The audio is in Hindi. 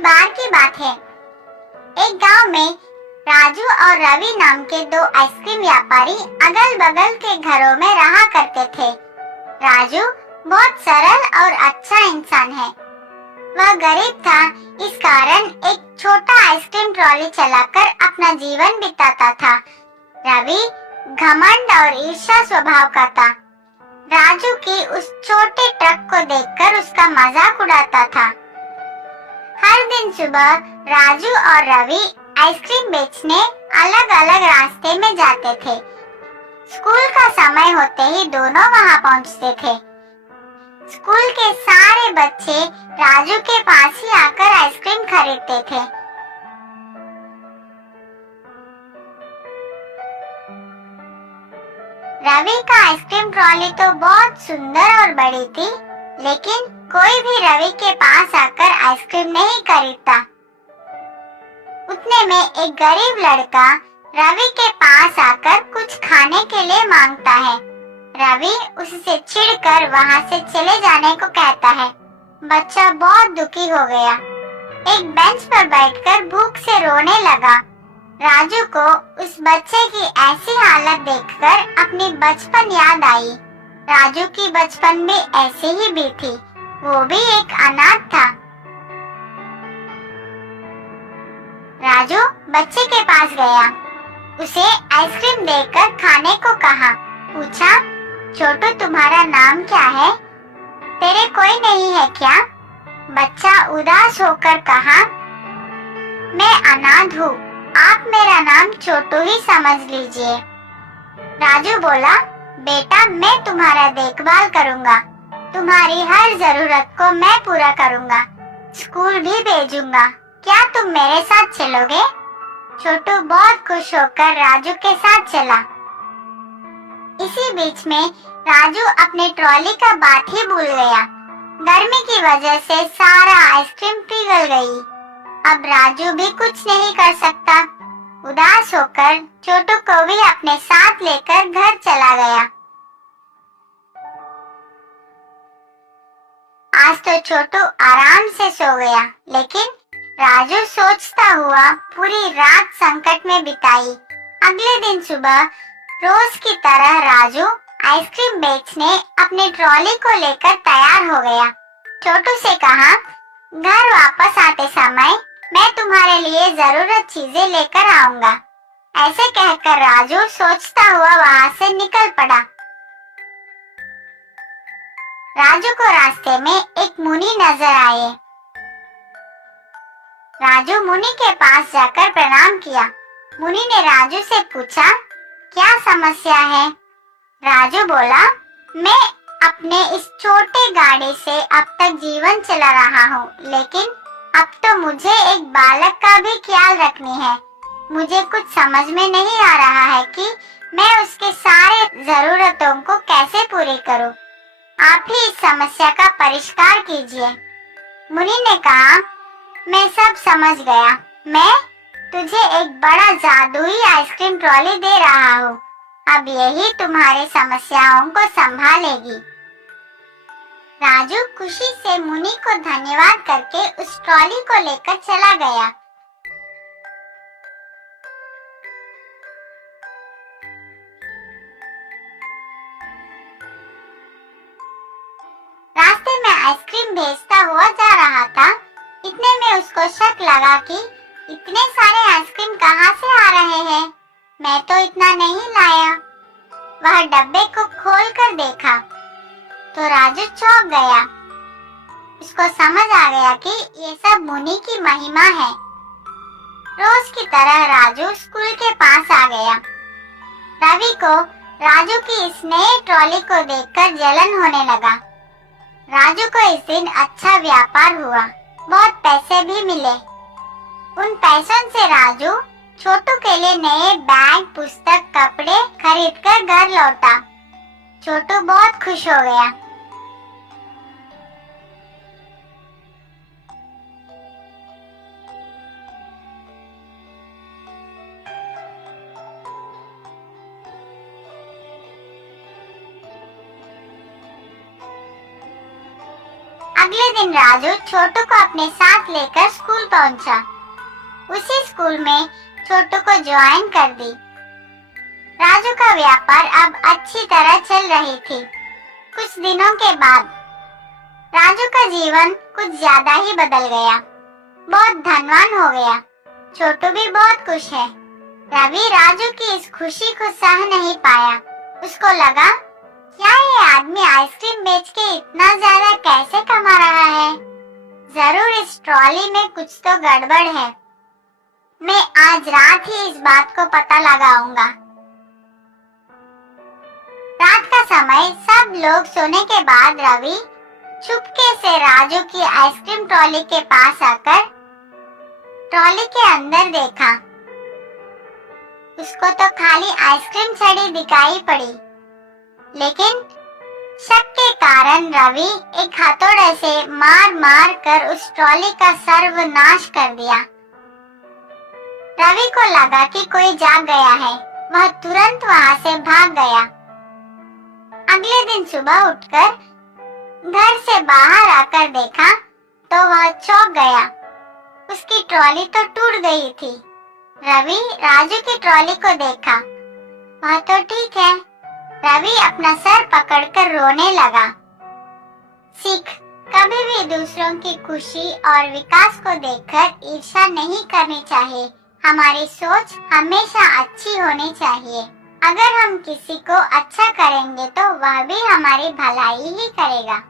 बार की बात है। एक गांव में राजू और रवि नाम के दो आइसक्रीम व्यापारी अगल बगल के घरों में रहा करते थे। राजू बहुत सरल और अच्छा इंसान है। वह गरीब था, इस कारण एक छोटा आइसक्रीम ट्रॉली चलाकर अपना जीवन बिताता था। रवि घमंड और ईर्ष्या स्वभाव का था। राजू की उस छोटे ट्रक को देखकर उसका मजाक उड़ाता था। हर दिन सुबह राजू और रवि आइसक्रीम बेचने अलग अलग रास्ते में जाते थे। स्कूल का समय होते ही दोनों वहां पहुंचते थे। स्कूल के सारे बच्चे राजू के पास ही आकर आइसक्रीम खरीदते थे। रवि का आइसक्रीम ट्रॉली तो बहुत सुंदर और बड़ी थी, लेकिन कोई भी रवि के पास आकर आइसक्रीम नहीं खरीदता। उतने में एक गरीब लड़का रवि के पास आकर कुछ खाने के लिए मांगता है। रवि उससे चिढ़कर वहां से चले जाने को कहता है। बच्चा बहुत दुखी हो गया। एक बेंच पर बैठकर भूख से रोने लगा। राजू को उस बच्चे की ऐसी हालत देखकर अपनी बचपन याद आई। राजू की बचपन भी ऐसे ही भी थी, वो भी एक अनाथ था। राजू बच्चे के पास गया, उसे आइसक्रीम देकर खाने को कहा। पूछा, छोटू तुम्हारा नाम क्या है? तेरे कोई नहीं है क्या? बच्चा उदास होकर कहा, मैं अनाथ हूँ, आप मेरा नाम छोटू ही समझ लीजिए। राजू बोला, बेटा मैं तुम्हारा देखभाल करूँगा, तुम्हारी हर जरूरत को मैं पूरा करूँगा, स्कूल भी भेजूंगा, क्या तुम मेरे साथ चलोगे? छोटू बहुत खुश होकर राजू के साथ चला। इसी बीच में राजू अपने ट्रॉली का बात ही भूल गया। गर्मी की वजह से सारा आइसक्रीम पिघल गई। अब राजू भी कुछ नहीं कर सकता। उदास होकर छोटू को भी अपने साथ लेकर घर चला गया। आज तो छोटू आराम से सो गया, लेकिन राजू सोचता हुआ पूरी रात संकट में बिताई। अगले दिन सुबह रोज की तरह राजू आइसक्रीम बेचने अपने ट्रॉली को लेकर तैयार हो गया। छोटू से कहा, घर वापस आते समय मैं तुम्हारे लिए जरूरत चीजें लेकर आऊंगा। ऐसे कहकर राजू सोचता हुआ वहां से निकल पड़ा। राजू को रास्ते में एक मुनि नजर आए। राजू मुनि के पास जाकर प्रणाम किया। मुनि ने राजू से पूछा, क्या समस्या है? राजू बोला, मैं अपने इस छोटे गाड़ी से अब तक जीवन चला रहा हूँ, लेकिन अब तो मुझे एक बालक का भी ख्याल रखनी है। मुझे कुछ समझ में नहीं आ रहा है कि मैं उसके सारे जरूरतों को कैसे पूरी करूँ। आप ही इस समस्या का परिष्कार कीजिए। मुनि ने कहा, मैं सब समझ गया। मैं तुझे एक बड़ा जादुई आइसक्रीम ट्रॉली दे रहा हूँ। अब यही तुम्हारी समस्याओं को संभालेगी। राजू खुशी से मुनि को धन्यवाद करके उस ट्रॉली को लेकर चला गया। रास्ते में आइसक्रीम बेचता हुआ जा रहा था। इतने में उसको शक लगा कि इतने सारे आइसक्रीम कहाँ से आ रहे हैं? मैं तो इतना नहीं लाया। वह डब्बे को खोलकर देखा तो राजू चौंक गया। उसको समझ आ गया कि ये सब मुनि की महिमा है। रोज की तरह राजू स्कूल के पास आ गया। रवि को राजू की इस नए ट्रॉली को देखकर जलन होने लगा। राजू को इस दिन अच्छा व्यापार हुआ, बहुत पैसे भी मिले। उन पैसों से राजू छोटू के लिए नए बैग, पुस्तक, कपड़े खरीदकर घर लौटा। छोटू बहुत खुश हो गया। अगले दिन राजू छोटू को अपने साथ लेकर स्कूल पहुंचा। उसी स्कूल में छोटू को ज्वाइन कर दी। राजू का व्यापार अब अच्छी तरह चल रही थी। कुछ दिनों के बाद राजू का जीवन कुछ ज्यादा ही बदल गया। बहुत धनवान हो गया। छोटू भी बहुत खुश है। रवि राजू की इस खुशी को सह नहीं पाया। उसको लगा, क्या ये आदमी आइसक्रीम बेच के इतना ज्यादा कैसे कमा रहा है? जरूर इस ट्रॉली में कुछ तो गड़बड़ है। मैं आज रात ही इस बात को पता लगाऊंगा। रात का समय सब लोग सोने के बाद रवि चुपके से राजू की आइसक्रीम ट्रॉली के पास आकर ट्रॉली के अंदर देखा। उसको तो खाली आइसक्रीम चढ़ी दिखाई पड़ी, लेकिन शक के कारण रवि एक हथौड़े से मार मार कर उस ट्रॉली का सर्वनाश कर दिया। रवि को लगा कि कोई जाग गया है। वह तुरंत वहां से भाग गया। अगले दिन सुबह उठकर घर से बाहर आकर देखा तो वह चौंक गया। उसकी ट्रॉली तो टूट गई थी। रवि राजू की ट्रॉली को देखा। वह तो ठीक है। रवि अपना सर पकड़कर रोने लगा। सीख, कभी भी दूसरों की खुशी और विकास को देखकर ईर्ष्या नहीं करनी चाहिए। हमारी सोच हमेशा अच्छी होनी चाहिए। अगर हम किसी को अच्छा करेंगे तो वह भी हमारी भलाई ही करेगा।